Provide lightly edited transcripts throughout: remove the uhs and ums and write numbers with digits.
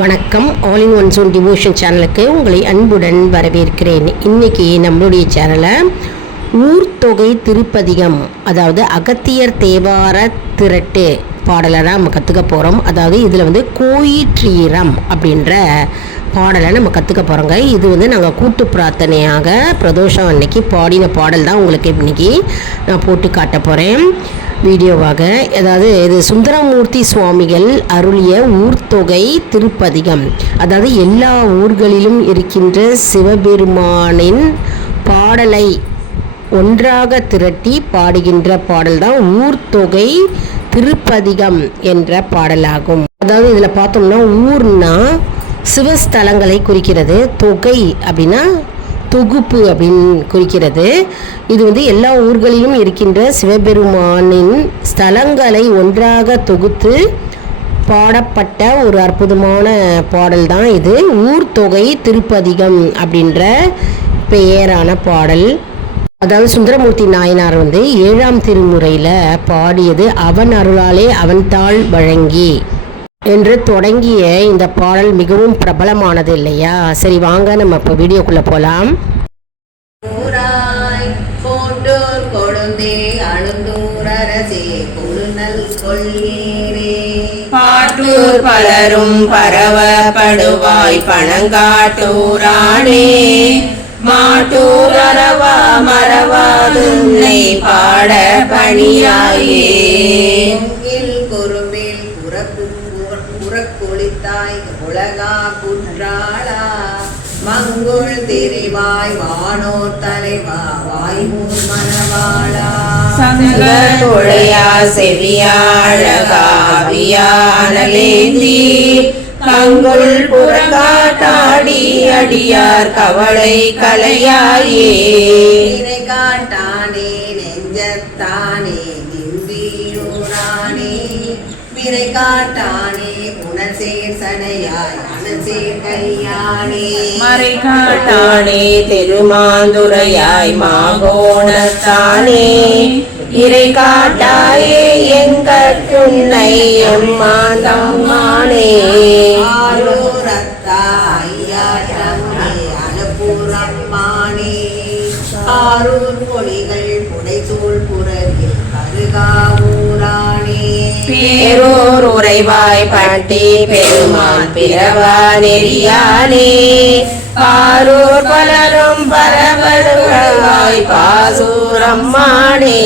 வணக்கம். All in one zone devotion சேனலுக்கு உங்களை அன்புடன் வரவேற்கிறேன். இன்றைக்கி நம்மளுடைய சேனலை ஊர்த்தொகை திருப்பதிகம், அதாவது அகத்தியர் தேவார திரட்டு பாடலை நம்ம கற்றுக்க போகிறோம். அதாவது இதில் கோயிற்றீரம் அப்படின்ற பாடலை நம்ம கற்றுக்க போகிறோங்க. இது நாங்கள் கூட்டு பிரார்த்தனையாக பிரதோஷம் அன்னைக்கு பாடின பாடல் தான் உங்களுக்கு இன்றைக்கி நான் போட்டு காட்ட போகிறேன் வீடியோவாக. அதாவது இது சுந்தரமூர்த்தி சுவாமிகள் அருளிய ஊர்த்தொகை திருப்பதிகம். அதாவது எல்லா ஊர்களிலும் இருக்கின்ற சிவபெருமானின் பாடலை ஒன்றாக திரட்டி பாடுகின்ற பாடல் தான் ஊர்த்தொகை திருப்பதிகம் என்ற பாடலாகும். அதாவது இதில் பார்த்தோம்னா ஊர்னா சிவஸ்தலங்களை குறிக்கிறது, தொகை அப்படின்னா தொகுப்பு அப்படின்னு குறிக்கிறது. இது எல்லா ஊர்களிலும் இருக்கின்ற சிவபெருமானின் ஸ்தலங்களை ஒன்றாக தொகுத்து பாடப்பட்ட ஒரு அற்புதமான பாடல் தான் இது ஊர்த்தொகை திருப்பதிகம் அப்படின்ற பெயரான பாடல். அதாவது சுந்தரமூர்த்தி நாயனார் 7ஆம் திருமுறையில் பாடியது அவன் அருளாலே அவன் தாள் வழங்கி என்று தொடங்கிய இந்த பாடல் மிகவும் பிரபலமானது இல்லையா? சரி, வாங்க நம்ம இப்போ வீடியோக்குள்ளே போகலாம். பாட்டூர் பலரும் பரவப்படுவாய் பணங்காட்டூரானே, மாட்டூர் அரவா மறவாது உன்னை பாட பணியாயே. குறும்பில் புறக்கொளித்தாய் உலகா குற்றாளா, மங்குள் திரிவாய் வானோர் தலைவா வாய்மூர் மணவாளா, சங்கொழையா செவியாழகாவியானலேந்தி கங்குள் புறங்காட்டாடி அடியார் கவலை கலையாயே. காட்டானே நெஞ்சத்தானே நின்றீரானே, விரை காட்டானே புனசேர் சடையாய் அனசேர் கையானே, மறை காட்டானே திருமாந்துரையாய் மாகோணத்தானே, இறை காட்டாயே எங்கட்டுன்னை எம்மாந்தம்மானே. ஆரூரத்தா ஐயாற்றம்மே அனுப்புறம்மானே, ஆரூர் பொலிகள் புடைசூழ் புறவில் கருகாவூரானே, பேரூர் உறைவாய் பட்டி பெருமான் பிறவா நெறியானே, பாரூர் பலரும் பரபடுவாய் பாசூரம்மானே,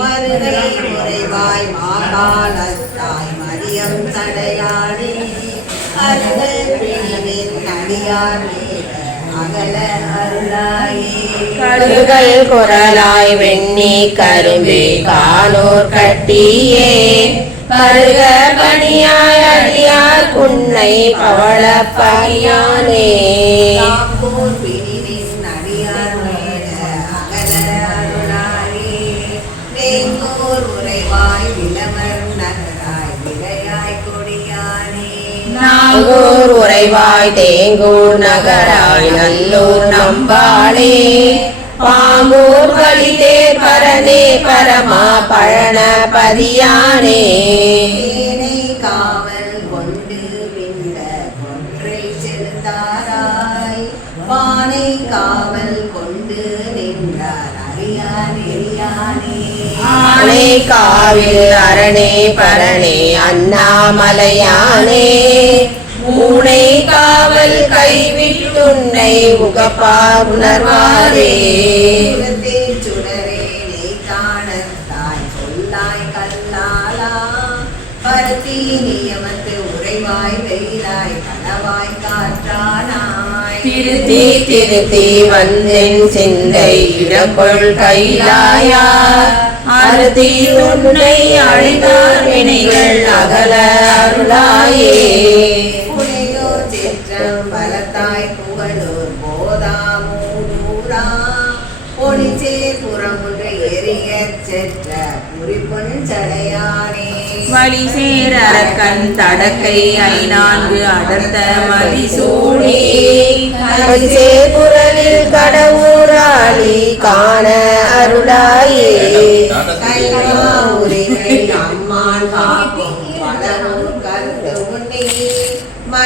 மருதை உறைவாய் மாகாலத்தாய் மரியம் சடையானே, அருள் பிரிவின் அடியார் அகல அருளாயே, கழுகள் குரலாய் வெண்ணி கரும்பே கானூர் கட்டியே, பருக பணியாய் அடியார் குன்னை பவள பையானே, காப்பூர் பிரிவின் அடியார் அகல அருளாயே, வேங்கூர் உறைவாய் விளவர் நகராய் விளையாய் கொடியானே, நாகூர் உறைவாய் தேங்கூர் நகராய் நல்லூர் நம்பாளே, பாங்கூர் வலிதேர் பரனே பரமா பழன பதியானே, காவல் கொண்டு விண்ட கொன்றை செலுத்தாராய், வானை காவல் கொண்டு நின்றார் அறியானே, ஆனை காவில் அரணே பரணே அண்ணாமலையானே, மூனை காவல் கைவிட்டுன்னை முகப்பார் உணர்வாரே, சுடரே நீ காணத்தாய் சொல்லாய் கல்லாலா, பருத்தி நியமத்து உறைவாய் வெயிலாய் கனவாய் காற்றானாய், திருத்தி திருத்தி வந்தென் சிந்தை இடப்பொள் கைலாயா, அறுதி உன்னை அழிந்தார் வினைகள் அகல அருளாயே, புனிதோர் சிற்றம் பலத்தாய் புகழோர் போதாமூரா, பொனிச்சே புறமுன்று எரிய செற்ற புரிபொன் சடையானே, வழி சேர் அரக்கன் தடக்கை 4 அடர்த்த மதிசூடி, புறலில் கடவுராளி காண அருளாயே, உரிமை அம்மான் காக்கும் பலரும் கருத்து உன்னே,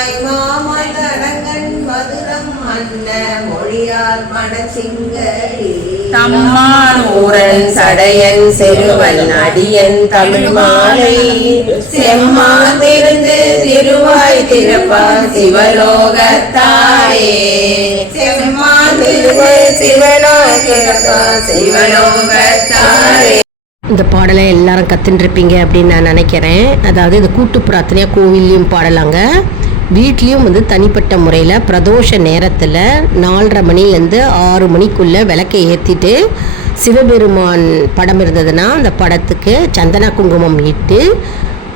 மாய் மாமதரங்கன் மதுரம் அன்ன மொழியால் மடச்சிங்கடி தம்மானூரன் சடையன் செருவன் அடியன் தமிழ் மாலை செம்மாந்திருந்து திருவாய் திறப்பார் சிவலோகத்தாரே செம்மாந்திருந்து சிவலோகத்தாரே. இந்த பாடலை எல்லாரும் கற்றுட்டுருப்பீங்க அப்படின்னு நான் நினைக்கிறேன். அதாவது இது கூட்டு பிரார்த்தனையாக கோவில்லையும் பாடலாங்க, வீட்லேயும் வந்து தனிப்பட்ட முறையில் பிரதோஷ நேரத்தில் 4:30 மணிலேருந்து 6 மணிக்குள்ளே விளக்கை ஏற்றிட்டு சிவபெருமான் படம் இருந்ததுன்னா அந்த படத்துக்கு சந்தன குங்குமம் இட்டு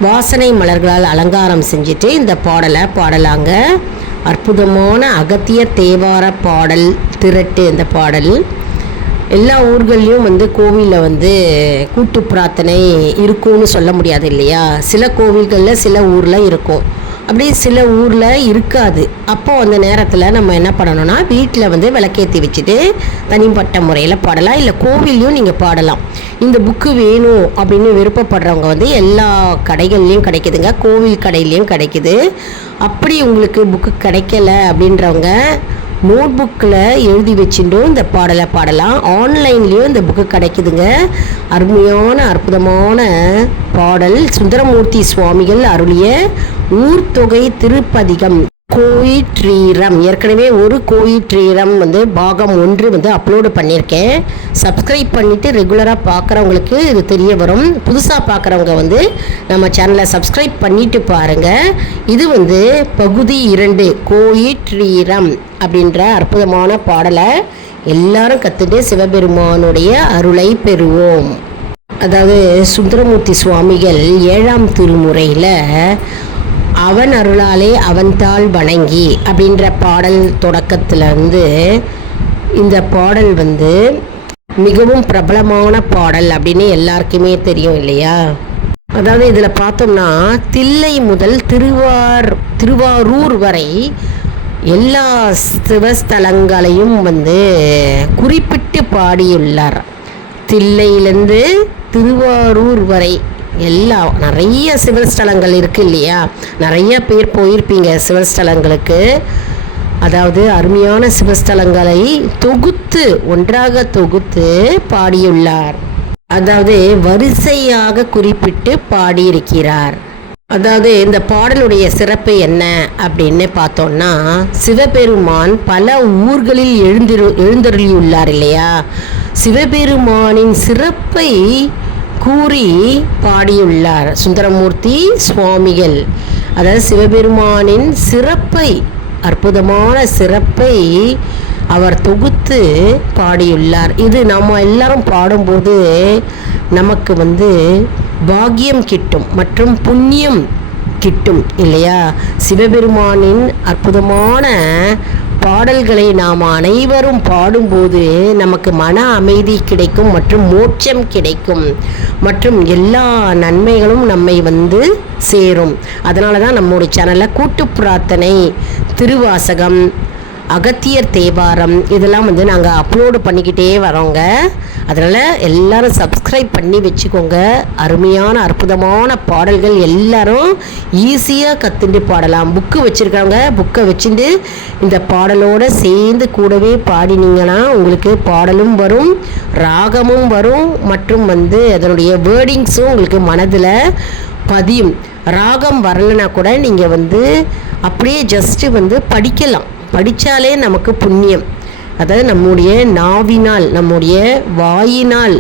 வாசனை மலர்களால் அலங்காரம் செஞ்சுட்டு இந்த பாடலை பாடலாங்க. அற்புதமான அகத்தியர் தேவார பாடல் திரட்டு. இந்த பாடல் எல்லா ஊர்கள்லேயும் வந்து கோவிலில் வந்து கூட்டு பிரார்த்தனை இருக்கும்னு சொல்ல முடியாது இல்லையா. சில கோவில்களில் சில ஊரில் இருக்கும், அப்படி சில ஊரில் இருக்காது. அப்போது அந்த நேரத்தில் நம்ம என்ன பண்ணணும்னா வீட்டில் வந்து விளக்கேற்றி வச்சுட்டு தனிப்பட்ட முறையில் பாடலாம், இல்லை கோவில்லையும் நீங்கள் பாடலாம். இந்த புக்கு வேணும் அப்படின்னு விருப்பப்படுறவங்க வந்து எல்லா கடைகள்லேயும் கிடைக்குதுங்க, கோவில் கடையிலையும் கிடைக்குது. அப்படி உங்களுக்கு புக்கு கிடைக்கல அப்படின்றவங்க நோட் புக்கில் எழுதி வச்சுட்டும் இந்த பாடலை பாடலாம். ஆன்லைன்லேயும் இந்த புக்கு கிடைக்குதுங்க. அருமையான அற்புதமான பாடல் சுந்தரமூர்த்தி சுவாமிகள் அருளிய ஊர்த்தொகை திருப்பதிகம் கோயிற்றீரம். ஏற்கனவே ஒரு கோயிற்றீரம் வந்து பாகம் 1 வந்து அப்லோடு பண்ணியிருக்கேன். சப்ஸ்கிரைப் பண்ணிவிட்டு ரெகுலராக பார்க்குறவங்களுக்கு இது தெரிய வரும். புதுசாக பார்க்குறவங்க வந்து நம்ம சேனலை சப்ஸ்கிரைப் பண்ணிவிட்டு பாருங்கள். இது வந்து பகுதி 2 கோயிற்றீரம் அப்படின்ற அற்புதமான பாடலை எல்லாரும் கற்றுட்டு சிவபெருமானுடைய அருளை பெறுவோம். அதாவது சுந்தரமூர்த்தி சுவாமிகள் 7ஆம் திருமுறையில் அவன் அருளாலே அவன் தாள் வணங்கி அப்படின்ற பாடல் தொடக்கத்திலேருந்து இந்த பாடல் வந்து மிகவும் பிரபலமான பாடல் அப்படின்னு எல்லாருக்குமே தெரியும் இல்லையா. அதாவது இதில் பார்த்தோம்னா தில்லை முதல் திருவாரூர் வரை எல்லா சிவஸ்தலங்களையும் வந்து குறிப்பிட்டு பாடியுள்ளார். தில்லையிலேருந்து திருவாரூர் வரை நிறைய சிவஸ்தலங்கள் இருக்குது இல்லையா. நிறைய பேர் போயிருப்பீங்க சிவஸ்தலங்களுக்கு. அதாவது அருமையான சிவஸ்தலங்களை ஒன்றாக தொகுத்து பாடியுள்ளார். அதாவது வரிசையாக குறிப்பிட்டு பாடியிருக்கிறார். அதாவது இந்த பாடலுடைய சிறப்பு என்ன அப்படின்னு பார்த்தோம்னா, சிவபெருமான் பல ஊர்களில் எழுந்தருளியுள்ளார் இல்லையா. சிவபெருமானின் சிறப்பை கூறி பாடியுள்ளார் சுந்தரமூர்த்தி சுவாமிகள். அதாவது சிவபெருமானின் சிறப்பை, அற்புதமான சிறப்பை அவர் தொகுத்து பாடியுள்ளார். இது நம்ம எல்லாரும் பாடும்போது நமக்கு வந்து பாக்கியம் கிட்டும் மற்றும் புண்ணியம் கிட்டும் இல்லையா. சிவபெருமானின் அற்புதமான பாடல்களை நாம் அனைவரும் பாடும்போது நமக்கு மன அமைதி கிடைக்கும் மற்றும் மோட்சம் கிடைக்கும் மற்றும் எல்லா நன்மைகளும் நம்மை வந்து சேரும். அதனால தான் நம்முடைய சேனலில் கூட்டு பிரார்த்தனை, திருவாசகம், அகத்தியர் தேவாரம் இதெல்லாம் வந்து நாங்கள் அப்லோடு பண்ணிக்கிட்டே வரோங்க. அதனால் எல்லாரும் சப்ஸ்கிரைப் பண்ணி வச்சுக்கோங்க. அருமையான அற்புதமான பாடல்கள் எல்லாரும் ஈஸியாக கற்றுட்டு பாடலாம். புக்கு வச்சுருக்காங்க, புக்கை வச்சுட்டு இந்த பாடலோடு சேர்ந்து கூடவே பாடினீங்கன்னா உங்களுக்கு பாடலும் வரும், ராகமும் வரும் மற்றும் வந்து அதனுடைய வேர்டிங்ஸும் உங்களுக்கு மனதில் பதியும். ராகம் வரலைன்னா கூட நீங்கள் வந்து அப்படியே ஜஸ்ட்டு வந்து படித்தாலே நமக்கு புண்ணியம். அதாவது நம்முடைய நாவினால், நம்முடைய வாயினால்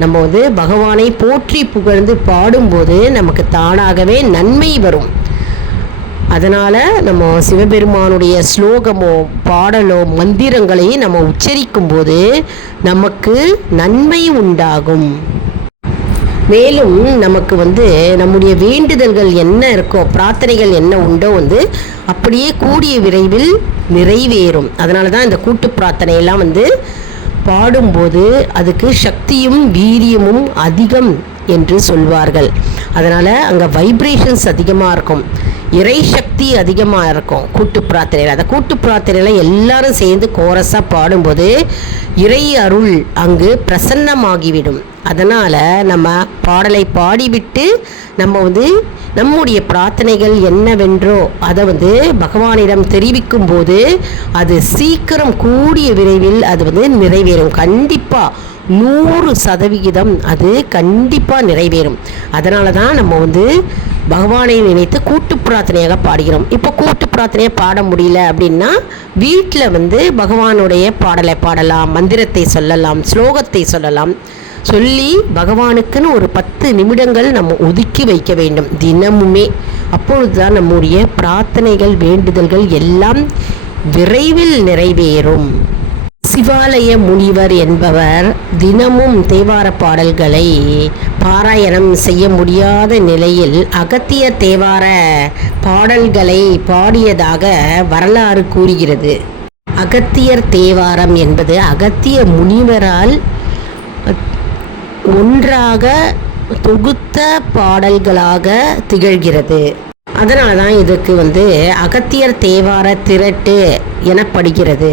நம்ம வந்து பகவானை போற்றி புகழ்ந்து பாடும்போது நமக்கு தானாகவே நன்மை வரும். அதனால் நம்ம சிவபெருமானுடைய ஸ்லோகமோ பாடலோ மந்திரங்களை நம்ம உச்சரிக்கும் போது நமக்கு நன்மை உண்டாகும். மேலும் நமக்கு வந்து நம்முடைய வேண்டுதல்கள் என்ன இருக்கோ, பிரார்த்தனைகள் என்ன உண்டோ வந்து அப்படியே கூடிய விரைவில் நிறைவேறும். அதனால தான் இந்த கூட்டு பிரார்த்தனையெல்லாம் வந்து பாடும்போது அதுக்கு சக்தியும் வீரியமும் அதிகம் என்று சொல்வார்கள். அதனால் அங்கே வைப்ரேஷன்ஸ் அதிகமாக இருக்கும். இறை சக்தி அதிகமாக இருக்கும் கூட்டு பிரார்த்தனையில். அந்த கூட்டு பிரார்த்தனையில் எல்லாரும் சேர்ந்து கோரஸாக பாடும்போது இறை அருள் அங்கு பிரசன்னமாகிவிடும். அதனால் நம்ம பாடலை பாடிவிட்டு நம்ம நம்முடைய பிரார்த்தனைகள் என்னவென்றோ அதை பகவானிடம் தெரிவிக்கும் போது அது சீக்கிரம் கூடிய விரைவில் அது நிறைவேறும். கண்டிப்பாக 100% அது கண்டிப்பாக நிறைவேறும். அதனால தான் நம்ம பகவானை நினைத்து கூட்டு பிரார்த்தனையாக பாடுகிறோம். இப்போ கூட்டு பிரார்த்தனையாக பாட முடியல அப்படின்னா வீட்டில் பகவானுடைய பாடலை பாடலாம், மந்திரத்தை சொல்லலாம், ஸ்லோகத்தை சொல்லலாம். சொல்லி பகவானுக்குன்னு ஒரு 10 நிமிடங்கள் நம்ம ஒதுக்கி வைக்க வேண்டும் தினமுமே. அப்பொழுது தான் நம்முடைய பிரார்த்தனைகள் வேண்டுதல்கள் எல்லாம் விரைவில் நிறைவேறும். சிவாலய முனிவர் என்பவர் தினமும் தேவார பாடல்களை பாராயணம் செய்ய முடியாத நிலையில் அகத்திய தேவார பாடல்களை பாடியதாக வரலாறு கூறுகிறது. அகத்தியர் தேவாரம் என்பது அகத்திய முனிவரால் ஒன்றாக தொகுத்த பாடல்களாக திகழ்கிறது. அதனால தான் இதுக்கு அகத்தியர் தேவார திரட்டு எனப்படுகிறது.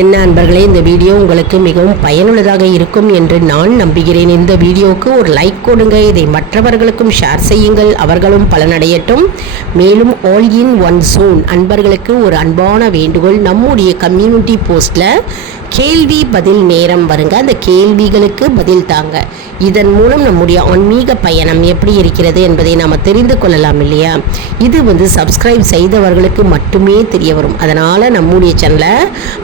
என்ன அன்பர்களே, இந்த வீடியோ உங்களுக்கு மிகவும் பயனுள்ளதாக இருக்கும் என்று நான் நம்புகிறேன். இந்த வீடியோவுக்கு ஒரு லைக் கொடுங்க, இதை மற்றவர்களுக்கும் ஷேர் செய்யுங்கள், அவர்களும் பலனடையட்டும். மேலும் ஆல் இன் ஒன் ஜோன் அன்பர்களுக்கு ஒரு அன்பான வேண்டுகோள், நம்முடைய கம்யூனிட்டி போஸ்ட்டில் கேள்வி பதில் நேரம் வருங்க. அந்த கேள்விகளுக்கு பதில் தாங்க. இதன் மூலம் நம்முடைய ஆன்மீக பயணம் எப்படி இருக்கிறது என்பதை நாம் தெரிந்து கொள்ளலாம் இல்லையா? இது சப்ஸ்கிரைப் செய்தவர்களுக்கு மட்டுமே தெரிய வரும். அதனால் நம்முடைய சேனலை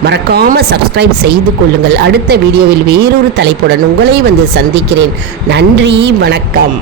மறக்காமல் சப்ஸ்கிரைப் செய்து கொள்ளுங்கள். அடுத்த வீடியோவில் வேறொரு தலைப்புடன் உங்களை சந்திக்கிறேன். நன்றி, வணக்கம்.